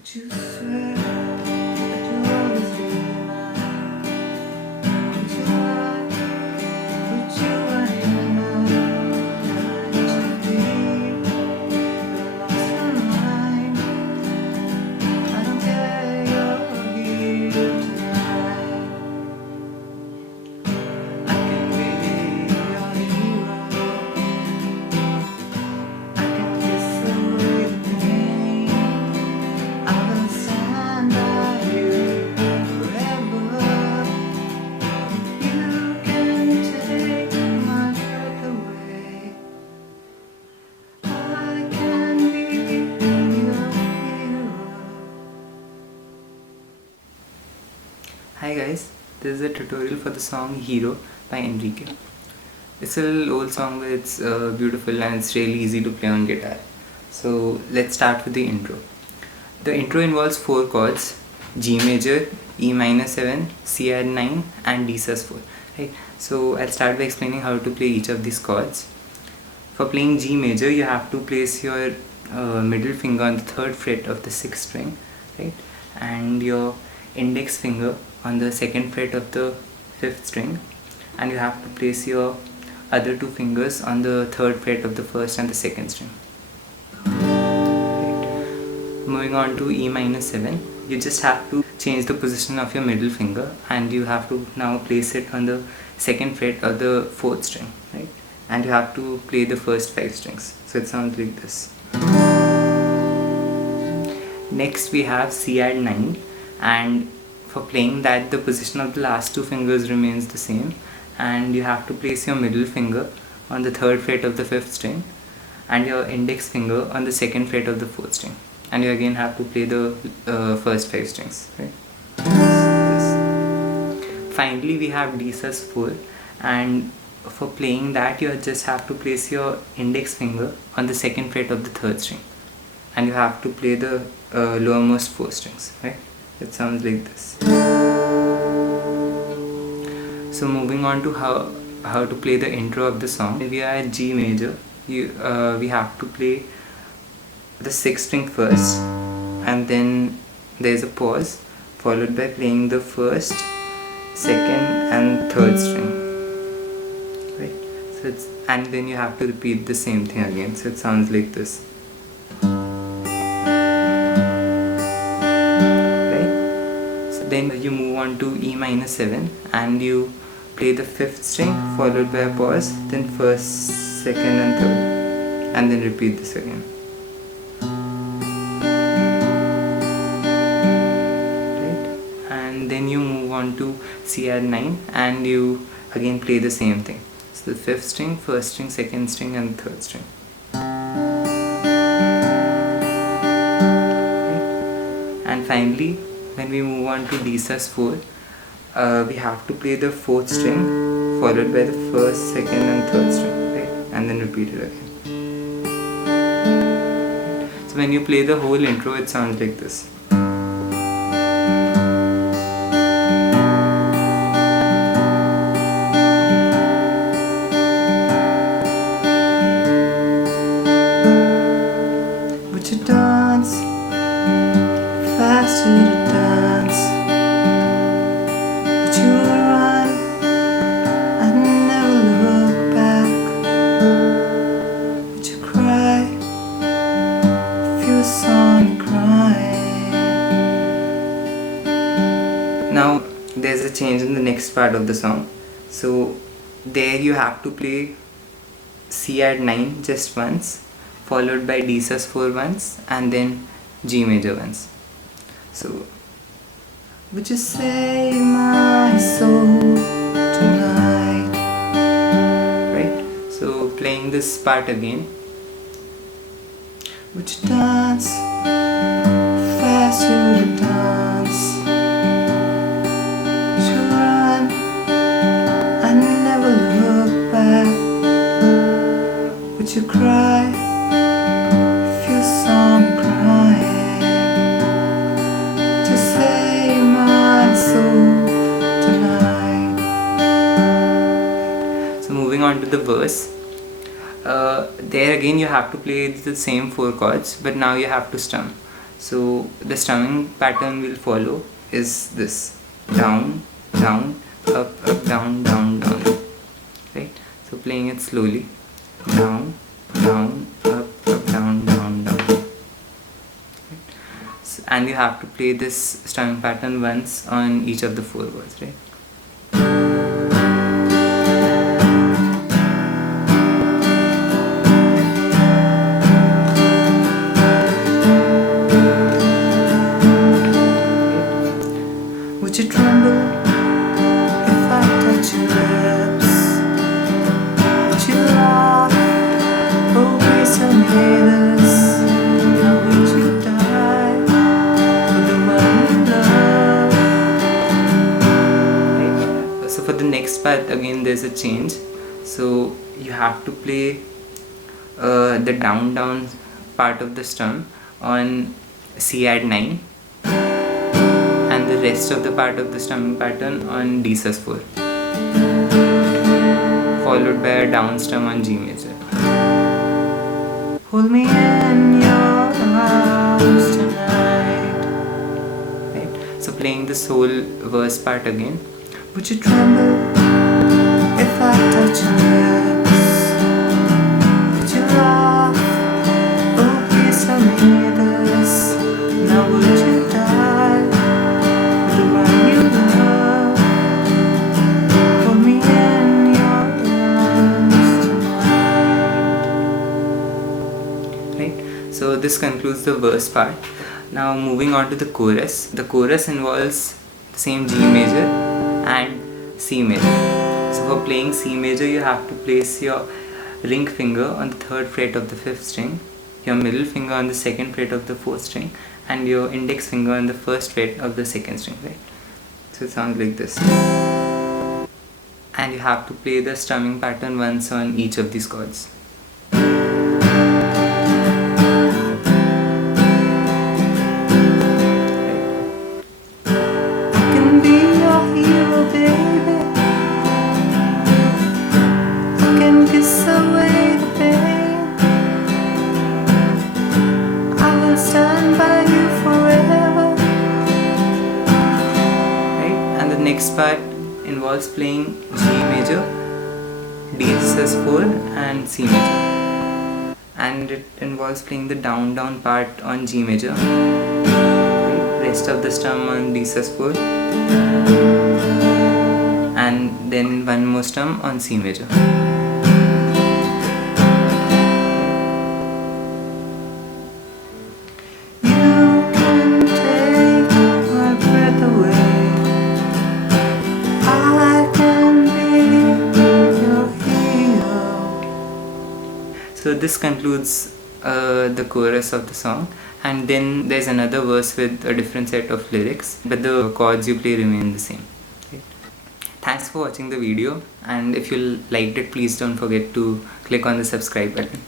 But you swear that you'll always be mine. But you lie, but you are not to be. You're lost my mind. I don't care, you're here tonight. I can be your hero. I can kiss away the pain. I will stand by you forever. You can take my breath away. I can be your hero. Hi guys, this is a tutorial for the song Hero by Enrique. It's a little old song, but it's beautiful and it's really easy to play on guitar. So let's start with the intro. The intro involves 4 chords: G major, E minor 7, C add 9 and D sus4. Right? So I'll start by explaining how to play each of these chords. For playing G major, you have to place your middle finger on the 3rd fret of the 6th string, right? And your index finger on the 2nd fret of the 5th string, and you have to place your other 2 fingers on the 3rd fret of the 1st and the 2nd string. Moving on to E minor 7, you just have to change the position of your middle finger and you have to now place it on the 2nd fret of the 4th string, right? And you have to play the first 5 strings. So it sounds like this. Next we have C add 9, and for playing that the position of the last 2 fingers remains the same, and you have to place your middle finger on the 3rd fret of the 5th string and your index finger on the 2nd fret of the 4th string, and you again have to play the first 5 strings, right? This. Finally we have D sus4, and for playing that you just have to place your index finger on the 2nd fret of the 3rd string and you have to play the lowermost 4 strings, right? It sounds like this. So moving on to how to play the intro of the song. If we are at G major, we have to play the 6th string first, and then there's a pause followed by playing the 1st, 2nd and 3rd string, right? So and then you have to repeat the same thing again. So it sounds like this. Then you move on to E minor 7 and you play the 5th string followed by a pause, then 1st, 2nd and 3rd, and then repeat this again. Right? And then you move on to C add 9 and you again play the same thing. So the 5th string, 1st string, 2nd string and 3rd string. Right? And finally, when we move on to D sus4, we have to play the 4th string followed by the 1st, 2nd and 3rd string, right? And then repeat it again. So when you play the whole intro, it sounds like this. But you dance, faster to dance. But you run and never look back. But you cry if you saw me crying. Now there's a change in the next part of the song. So there you have to play C add 9 just once, followed by D sus4 once, and then G major once. So, would you save my soul tonight? Right? So playing this part again. Would you dance fast? You would dance. Would you run and never look back? Would you cry if you saw me crying? Just save my soul tonight. So moving on to the verse. There again you have to play the same 4 chords, but now you have to strum. So the strumming pattern we'll follow is this: down, down, up, down, down, down. Right? So playing it slowly: down, down, up, down, down, down. And you have to play this strumming pattern once on each of the 4 words, right? Would you tremble if I touch your lips? Would you laugh? Oh, please tell me this. Now would you die for the one you love? Right. So for the next part, again there's a change. So you have to play the down down part of the strum on C add 9, and the rest of the part of the strumming pattern on D sus 4, followed by a down strum on G major. Hold me in your arms tonight. Right? So playing this whole verse part again. Would you tremble if I touch your lips? Would you laugh? Oh, please tell me this. Now would you die for the one you love? Hold me in your arms tonight. Right? So this concludes the verse part. Now moving on to the chorus. The chorus involves the same G major and C major. So for playing C major, you have to place your ring finger on the 3rd fret of the 5th string, your middle finger on the 2nd fret of the 4th string, and your index finger on the 1st fret of the 2nd string, right? So it sounds like this. And you have to play the strumming pattern once on each of these chords. Next part involves playing G major, D sus 4 and C major, and it involves playing the down down part on G major, rest of the strum on D sus 4, and then one more strum on C major. So this concludes the chorus of the song, and then there's another verse with a different set of lyrics, but the chords you play remain the same. Right? Thanks for watching the video, and if you liked it, please don't forget to click on the subscribe button.